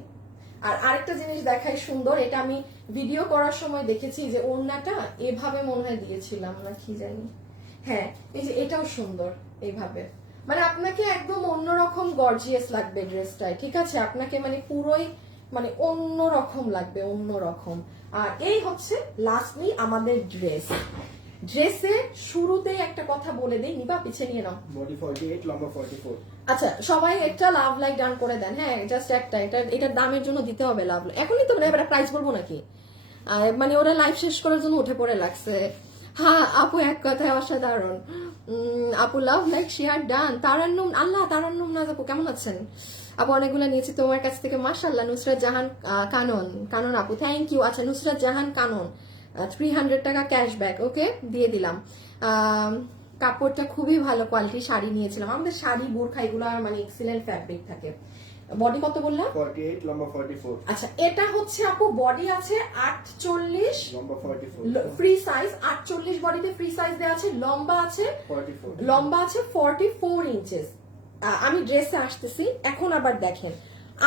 আর আরেকটা জিনিস দেখাই সুন্দর, এটা আমি ভিডিও করার সময় দেখেছি যে ওড়নাটা এভাবে মনে হয় দিয়েছিলাম না কি জানি। হ্যাঁ, এই যে এটাও সুন্দর এইভাবে, মানে আপনাকে একদম অন্যরকম গর্জিয়াস লাগবে ড্রেসটায়, ঠিক আছে? আপনাকে মানে পুরোই মানে অন্যরকম লাগবে, অন্যরকম। আর এই হচ্ছে লাস্টলি আমাদের ড্রেস। ড্রেসে শুরুতেই একটা কথা বলে দেই, নিবা পিছে নিয়ে নাও। বডি 48, লম্বা 44। আচ্ছা, সবাই একটা লাভ লাইক ডান করে দেন। হ্যাঁ, জাস্ট একটা, এটার দামের জন্য দিতে হবে লাভ লাইক। এখনই তো এবার প্রাইস বলবো নাকি, মানে ওরা লাইভ শেষ করার জন্য উঠে পড়ে লাগছে। হ্যাঁ আপু, এক কথায় অসাধারণ। আপু love like share done. Tarannum, আল্লাহ তারান্নুম নাজ আপু, কেমন আছেন আপু? অনেকগুলো নিয়েছি তোমার কাছ থেকে, মাশাআল্লাহ। নুসরাত জাহান কানন আপু, থ্যাংক ইউ। আচ্ছা, নুসরাত জাহান কানন 300 টাকা ক্যাশব্যাক, ওকে দিয়ে দিলাম। কাপড়টা খুবই ভালো কোয়ালিটি, শাড়ি নিয়েছিলাম। আমাদের শাড়ি বোরখা এগুলো মানে এক্সিলেন্ট ফ্যাব্রিক থাকে। বডি কত বললাম? 48, লম্বা 44। আচ্ছা, এটা হচ্ছে আপু বডি আছে 48, লম্বা 44। ফ্রি সাইজ 48, বডিতে ফ্রি সাইজ দেওয়া আছে। লম্বা আছে 44। লম্বা আছে 44 ইঞ্চেস। আমি ড্রেসে আসতেছি এখন। আবার দেখেন,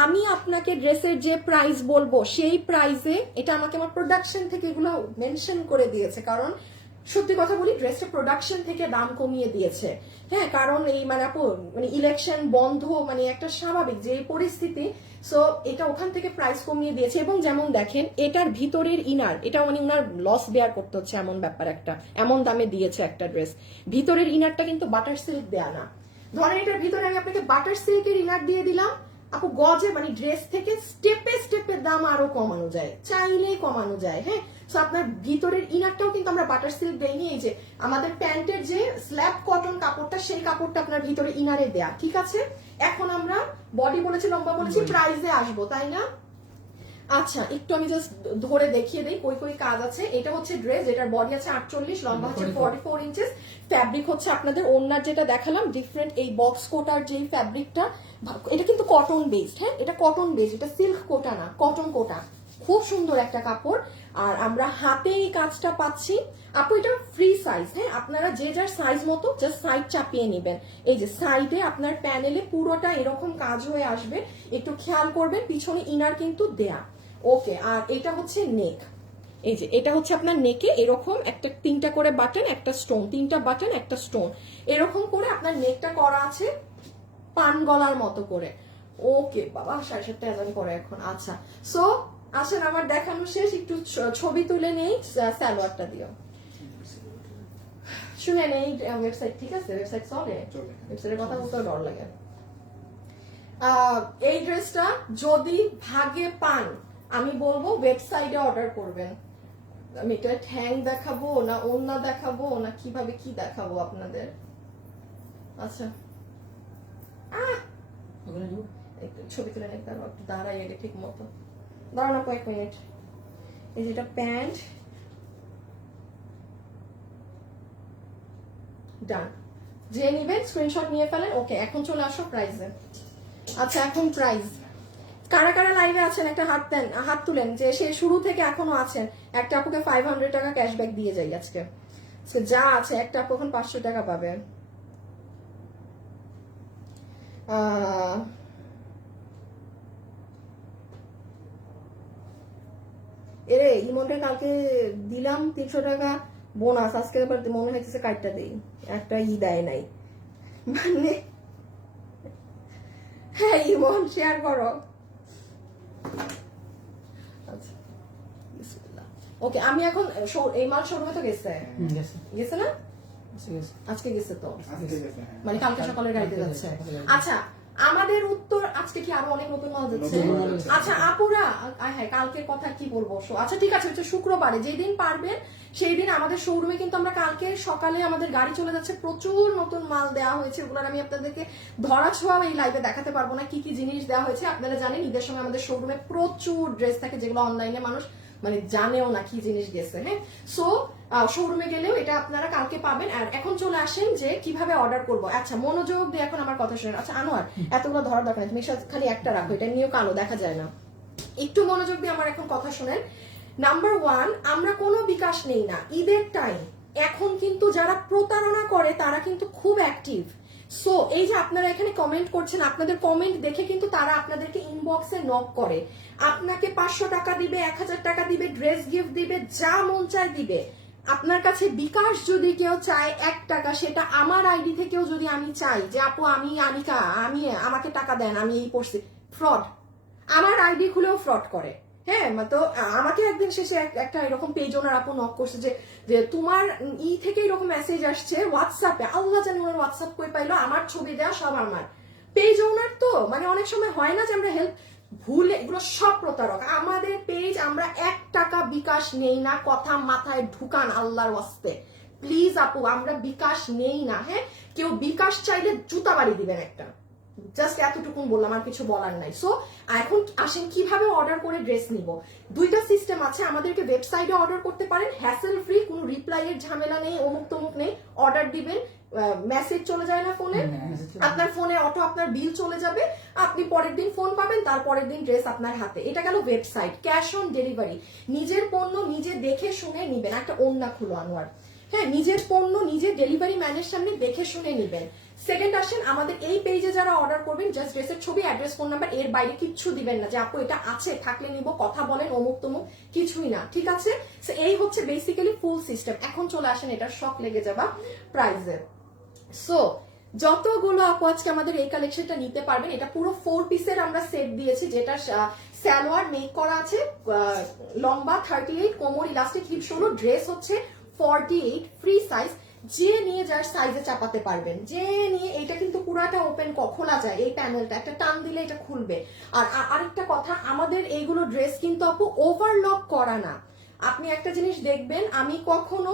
আমি আপনাকে ড্রেসের যে প্রাইস বলবো সেই প্রাইসে, এটা আমাকে আমার প্রোডাকশন থেকে এগুলো মেনশন করে দিয়েছে, কারণ সত্যি কথা বলি ড্রেসটা প্রোডাকশন থেকে দাম কমিয়ে দিয়েছে। হ্যাঁ, কারণ এই মানে আপু মানে ইলেকশন বন্ধ, মানে একটা স্বাভাবিক যে পরিস্থিতি, সো এটা ওখান থেকে প্রাইস কমিয়ে দিয়েছে। এবং যেমন দেখেন, এটার ভিতরের ইনার, এটা মানে উনার লস বেয়ার করতে হচ্ছে এমন ব্যাপার একটা, এমন দামে দিয়েছে একটা ড্রেস। ভিতরের ইনারটা কিন্তু বাটার সিল্ক দেয়া না। ধরেন এটার ভিতরে আমি আপনাকে বাটার সিল্কের ইনার দিয়ে দিলাম, আপু গজে মানে ড্রেস থেকে স্টেপে স্টেপে দাম আরো কমানো যায়, চাইলেই কমানো যায়। হ্যাঁ, সো আপনার ভিতরের ইনারটাও কিন্তু আমরা বাটার সিল্ক দেইনি। এই যে আমাদের প্যান্টের যে স্ল্যাব কটন কাপড়টা, সেই কাপড়টা আপনার ভিতরে ইনারে দেয়া, ঠিক আছে? এখন আমরা বডি বলেছি, লম্বা বলেছি, প্রাইসে আসবো, তাই না? আচ্ছা, একটু আমি জাস্ট ধরে দেখিয়ে দিই কই কই কাজ আছে। এটা হচ্ছে ড্রেস, যেটার বডি আছে 48, লম্বা হচ্ছে 44 ইঞ্চেস। ফ্যাব্রিক হচ্ছে আপনাদের ওন্নার যেটা দেখালাম ডিফারেন্ট, এই বক্স কোটার যে ফ্যাব্রিকটা, এটা কিন্তু কটন বেসড। হ্যাঁ, এটা কটন বেসড, এটা সিল্ক কোটা না, কটন কোটা। খুব সুন্দর একটা কাপড়। আর আমরা হাতে এই কাজটা পাচ্ছি। আপু এটা ফ্রি সাইজ। হ্যাঁ, আপনারা যে যার সাইজ মতো জাস্ট সাইড চাপিয়ে নেবেন। এই যে সাইডে আপনার প্যানেলে পুরোটা এরকম কাজ হয়ে আসবে, একটু খেয়াল করবেন। পিছনে ইনার কিন্তু দেয়া। ওকে, আর এটা হচ্ছে নেক। এই যে এটা হচ্ছে আপনার নেকে এরকম একটা 3টা করে বাটন, একটা স্টোন, 3টা বাটন একটা স্টোন, এরকম করে আপনার নেকটা করা আছে পান গলার মতো করে। ওকে বাবা, 7:30 আজান করে এখন। আচ্ছা, সো আসেন, আমার দেখানো শেষ, একটু ছবি তুলে নেই সালোয়ারটা দিও। শুনেন, এই ওয়েবসাইট ঠিক আছে? ওয়েবসাইট চলে? ওয়েবসাইটের কথা বলতে ডর লাগে। এই ড্রেসটা যদি ভাগে পান, আমি বলবো ওয়েবসাইটে অর্ডার করবেন। আমি এটা ঠ্যাং দেখাবো না ওন্না দেখাবো না কিভাবে কি দেখাবো আপনাদের? আচ্ছা, একটু ছবি তুলে নিতে পারবো? একটু দাঁড়াই, এটা ঠিক মতো দাঁড়ানো, কয়েক মিনিট। এই যেটা প্যান্ট, ডান। যে নিবেন স্ক্রিনশট নিয়ে ফেলেন। ওকে, এখন চলে আসো প্রাইসে। আচ্ছা, এখন প্রাইস, কারা কারা লাইভে আছেন একটা হাত দেন, হাত তুলেন যে সে শুরু থেকে এখনো আছেন। একটা আপুকে 500 টাকা ক্যাশব্যাক দিয়ে যাই আজকে। যা আছে একটা আপু এখন 500 টাকা পাবে। এরে ইমনটা কালকে দিলাম 300 টাকা বোনাস, আজকে আবার মনে হইতেছে কাটটা দেই, একটা দেয় নাই মানে। হ্যাঁ ইমন, শেয়ার করো। ওকে, আমি এখন এই মাল শোরুমে তো গেছে গেছে না? আজকে গেছে তো, মানে কালকে সকালের গাড়িতে যাচ্ছে। আচ্ছা, আমাদের উত্তর আজকে কি আরো অনেক নতুন মাল যাচ্ছে? আচ্ছা আপুরা, হ্যাঁ কালকের কথা কি বলবো? আচ্ছা ঠিক আছে, হচ্ছে শুক্রবারে যেদিন পারবেন সেই দিন আমাদের শোরুমে কিন্তু আমরা কালকে সকালে আমাদের গাড়ি চলে যাচ্ছে, প্রচুর নতুন মাল দেওয়া হয়েছে। ওগুলোর আমি আপনাদেরকে ধরা ছোঁয়াও এই লাইভে দেখাতে পারবো না কি কি জিনিস দেওয়া হয়েছে। আপনারা জানেন ঈদের সময় আমাদের শোরুমে প্রচুর ড্রেস থাকে যেগুলো অনলাইনে মানুষ মানে জানেও না কি জিনিস গেছে। হ্যাঁ, সো শোরুমে গেলেও এটা আপনারা কালকে পাবেন। আর এখন চলে আসেন যে কিভাবে অর্ডার করবো। আচ্ছা, মনোযোগ দিয়ে এখন আমার কথা শুনেন। আচ্ছা আনোয়ার, এতগুলো ধরার দরকার নেই, তুমি খালি একটা রাখো, এটা নিয়েও কালো দেখা যায় না। একটু মনোযোগ দিয়ে আমার এখন কথা শুনেন। নাম্বার 1, আমরা কোনো বিকাশ নেই না ঈদের টাইম। এখন কিন্তু যারা প্রতারণা করে তারা কিন্তু খুব অ্যাক্টিভ। সো এই যে আপনারা এখানে কমেন্ট করছেন, আপনাদের কমেন্ট দেখে কিন্তু তারা আপনাদেরকে ইনবক্সে নক করে, আপনাকে 500 টাকা দিবে, 1000 টাকা দিবে, ড্রেস গিফট দিবে, যা মন চায় দিবে। আপনার কাছে বিকাশ যদি কেউ চায় 1 টাকা, সেটা আমার আইডি থেকেও যদি আমি চাই যে আপু আমি আনিকা, আমাকে টাকা দেন, আমি এই পড়ছি, ফ্রড। আমার আইডি খুলেও ফ্রড করে। হ্যাঁ, তো আমাকে একদিন শেষে একটা এরকম পেজ ওনার আপু নক করছে যে তোমার থেকে এরকম মেসেজ আসছে হোয়াটসঅ্যাপে, আল্লাহ জানি ওনার হোয়াটসঅ্যাপ কই পাইলো, আমার ছবি দেওয়া সব আমার পেজ ওনার। তো মানে অনেক সময় হয় না যে আমরা হেল্প ভুলে, এগুলো সব প্রতারক। আমাদের পেজ, আমরা 1 টাকা বিকাশ নেই না, কথা মাথায় ঢুকান আল্লাহর ওয়াস্তে প্লিজ আপু, আমরা বিকাশ নেই না। হ্যাঁ, কেউ বিকাশ চাইলে জুতা বাড়ি দিবেন একটা, জাস্ট এতটুকুন বললাম, আর কিছু বলার নাই। সো এখন আসেন কিভাবে অর্ডার করে ড্রেস নিব। 2টা সিস্টেম আছে, আমাদেরকে ওয়েবসাইটে অর্ডার করতে পারেন, হ্যাসেল ফ্রি, কোনো রিপ্লাই এর ঝামেলা নেই, অমুক তমুক নেই। অর্ডার দিবেন, মেসেজ চলে যায় না ফোনে, আপনার ফোনে অটো আপনার বিল চলে যাবে, আপনি পরের দিন ফোন পাবেন, তারপরের দিন ড্রেস আপনার হাতে। এটা গেল ওয়েবসাইট। ক্যাশ অন ডেলিভারি, নিজের পণ্য নিজে দেখে শুনে নিবেন। একটা ওন্না খুলো আনোয়ার। হ্যাঁ, নিজের পণ্য নিজে ডেলিভারি ম্যানের সামনে দেখে শুনে নিবেন। সেকেন্ড আসেন, আমাদের এই পেজে যারা অর্ডার করবেন জাস্ট ড্রেসের ছবি, অ্যাড্রেস, ফোন নাম্বার, এর বাইরে কিচ্ছু দিবেন না যে আপু এটা আছে থাকলে নিব, কথা বলেন অমুক তমুক, কিছুই না। ঠিক আছে, এই হচ্ছে বেসিক্যালি ফুল সিস্টেম। এখন চলে আসেন এটার শক লেগে যাবা প্রাইজের। সো যতগুলো আপু আজকে আমাদের এই কালেকশনটা নিতে পারবেন, এটা পুরো 4 পিসের আমরা সেট দিয়েছি, যেটা সালোয়ার মেক করা আছে, লম্বা 38, কোমর ইলাস্টিক, হিপ সরু, ড্রেস হচ্ছে 48, ফ্রি সাইজ। যে নিয়ে যার সাইজে চাপাতে পারবেন, যে নিয়ে, এটা কিন্তু পুরাটা ওপেন খোলা যায়, এই প্যানেলটা একটা টান দিলে এটা খুলবে। আর আরেকটা কথা, আমাদের এইগুলো ড্রেস কিন্তু আপু ওভারলক করা না। আপনি একটা জিনিস দেখবেন, আমি কখনো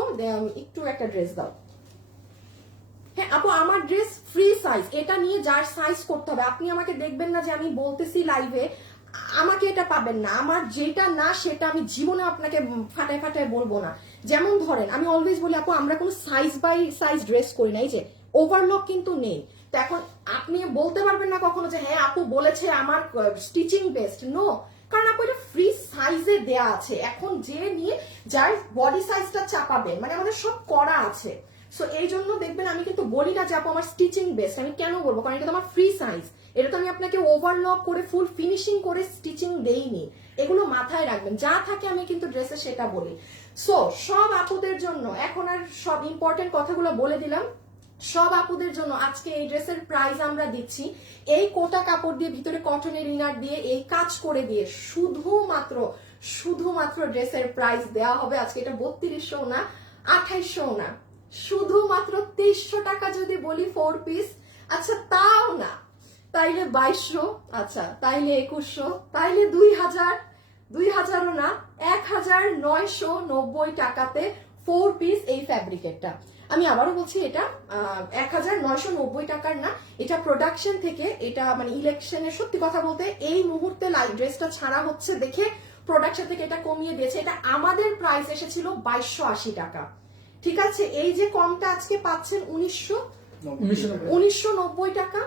একটু একটা ড্রেস দাও, হ্যাঁ আপু, আমার ড্রেস ফ্রি সাইজ, এটা নিয়ে যার সাইজ করতে হবে। আপনি আমাকে দেখবেন না যে আমি বলতেছি লাইভে আমাকে এটা পাবেন না, আমার যেটা না সেটা আমি জীবনে আপনাকে ফাটায় ফাটায় বলবো না। যেমন ধরেন আমি অলওয়েজ বলি আপু আমরা কোনো সাইজ বাই সাইজ ড্রেস করি না, এই যে ওভারলক কিন্তু নেই। তো এখন আপনি বলতে পারবেন না কখনো যে হ্যাঁ আপু বলেছে আমার স্টিচিং বেস্ট, নো, কারণ আপু এটা ফ্রি সাইজে দেয়া আছে। এখন যে নিয়ে যার বডি সাইজটা চাপাবেন, মানে আমাদের সব করা আছে। সো এই জন্য দেখবেন আমি কিন্তু বলি না যে আপু আমার স্টিচিং বেস্ট, আমি কেন বলবো, কারণ এটা তো আমার ফ্রি সাইজ, এটা তো আমি আপনাকে ওভারলক করে ফুল ফিনিশিং করে স্টিচিং দেইনি। এগুলো মাথায় রাখবেন, যা থাকে আমি কিন্তু ড্রেসে সেটা বলি। সো সব আপুদের জন্য এখন আর সব ইম্পর্টেন্ট কথাগুলো বলে দিলাম। সব আপুদের জন্য আজকে এই ড্রেসের প্রাইস আমরা দিচ্ছি, এই কোটা কাপড় দিয়ে ভিতরে কটনের ইনার দিয়ে এই কাজ করে দিয়ে শুধুমাত্র ড্রেসের প্রাইস দেওয়া হবে আজকে। এটা 3200 না, 2800 না, শুধুমাত্র 2300 টাকা যদি বলি 4 পিস। আচ্ছা তাও না, তাইলে 2200, আচ্ছা তাইলে 2100, তাইলে 2000ও না, 1990 টাকাতে 4 পিস এই ফ্যাব্রিকেরটা। আমি আবারও বলছি এটা 1990 টাকার না, এটা প্রোডাকশন থেকে, এটা মানে ইলেকশনের, সত্যি কথা বলতে এই মুহূর্তে ড্রেসটা ছাড়া হচ্ছে দেখে প্রোডাকশন থেকে এটা কমিয়ে দিয়েছে। এটা আমাদের প্রাইস এসেছিল 2280 টাকা, ঠিক আছে। এই যে কমটা আজকে পাচ্ছেন 1990 টাকা।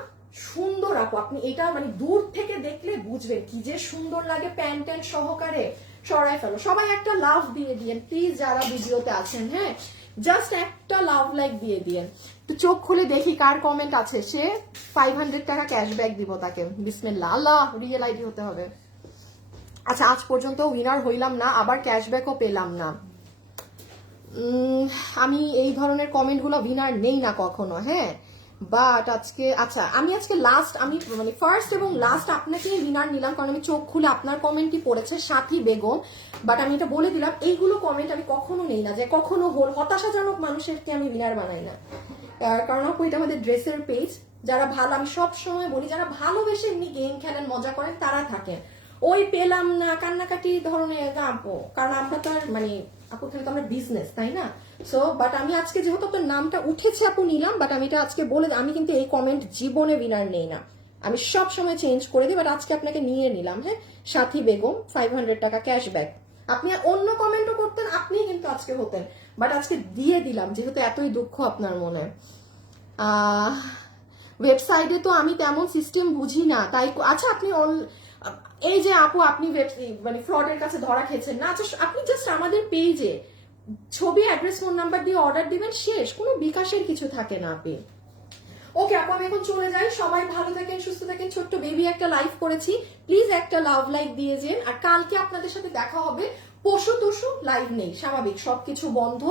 সুন্দর আপু, আপনি এটা মানে দূর থেকে দেখলে বুঝবেন কি যে সুন্দর লাগে, প্যান্ট সহকারে সরাই ফেলো। সবাই একটা লাভ দিয়ে দিয়েন প্লিজ যারা ভিডিওতে আছেন, হ্যাঁ জাস্ট একটা লাভ লাইক দিয়ে দিয়েন। তো চোখ খুলে দেখি কার কমেন্ট আছে, সে 500 টাকা ক্যাশব্যাক দিব তাকে। বিসমিল্লাহ, আল্লাহ রিয়েল আইডি হতে হবে। আচ্ছা আজ পর্যন্ত উইনার হইলাম না, আবার ক্যাশব্যাকও পেলাম না। আমি এই ধরনের কমেন্টগুলো উইনার নেই না কখনো, হ্যাঁ। বাট আজকে আচ্ছা আমি আজকে লাস্ট, আমি মানে ফার্স্ট এবং লাস্ট আপনাকে উইনার নিলাম, কারণ আমি চোখ খুলে আপনার কমেন্টই পড়েছে, সাথী বেগম। বাট আমি এটা বলে দিলাম এইগুলো কমেন্ট আমি কখনো নেই না, যে কখনো হতাশাজনক মানুষেরকে আমি উইনার বানাই না। কারণ আপু এটা আমাদের ড্রেসের পেজ, যারা ভালো, আমি সব সময় বলি যারা ভালোবেসে এমনি গেম খেলেন মজা করেন তারা থাকেন, ওই পেলাম না কান্নাকাটি ধরনের আপু, কারণ আমরা তো আর মানে আপু এখানে তো আমরা বিজনেস, তাই না। সো বাট আমি আজকে যেহেতু আপনার নামটা উঠেছে আপু নিলাম, বাট আমি এটা আজকে বলে আমি কিন্তু এই কমেন্ট জীবনে উইনার নেই না, আমি সব সময় চেঞ্জ করে দিই। বাট আজকে আপনাকে নিয়ে নিলাম, হ্যাঁ। সাথী বেগম 500 টাকা ক্যাশব্যাক। আপনি অন্য কমেন্টও করতেন, আপনি কিন্তু আজকে হতেন, বাট আজকে দিয়ে দিলাম যেহেতু এতই দুঃখ আপনার মনে। ওয়েবসাইটে তো আমি তেমন সিস্টেম বুঝি না, তাই আচ্ছা আপনি এই যে আপু আপনি মানে ফ্রডের কাছে ধরা খেয়েছেন না, আচ্ছা আপনি জাস্ট আমাদের পেজে ছবি, অ্যাড্রেস, ফোন নাম্বার দিয়ে অর্ডার দিবেন, শেষ, কোনো বিকাশের কিছু থাকে না আপনি। ওকে আপু আমি এখন চলে যাই, সবাই ভালো থাকেন, সুস্থ থাকেন। ছোট্ট বেবি একটা লাইভ করেছি, প্লিজ একটা লাভ লাইক দিয়ে যেন। আর কালকে আপনাদের সাথে দেখা হবে, পশু টসু লাইভ নেই, স্বাভাবিক সবকিছু বন্ধ,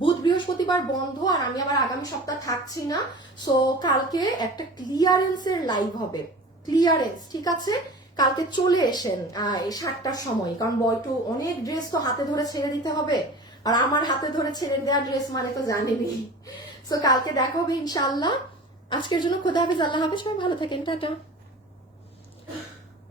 বুধ বৃহস্পতিবার বন্ধ, আর আমি আবার আগামী সপ্তাহ থাকছি না। সো কালকে একটা ক্লিয়ারেন্সের লাইভ হবে, ক্লিয়ারেন্স, ঠিক আছে। কালকে চলে এসেন 7টার সময়, কারণ বয়টু অনেক ড্রেস তো হাতে ধরে ছেড়ে দিতে হবে, আর আমার হাতে ধরে ছেড়ে দেওয়া ড্রেস মানে তো জানেনি। সো কালকে দেখা হবে ইনশাল্লাহ। আজকের জন্য খোদা হাফেজ, আল্লাহ হাফেজ, সবাই ভালো থাকেন, টাটা।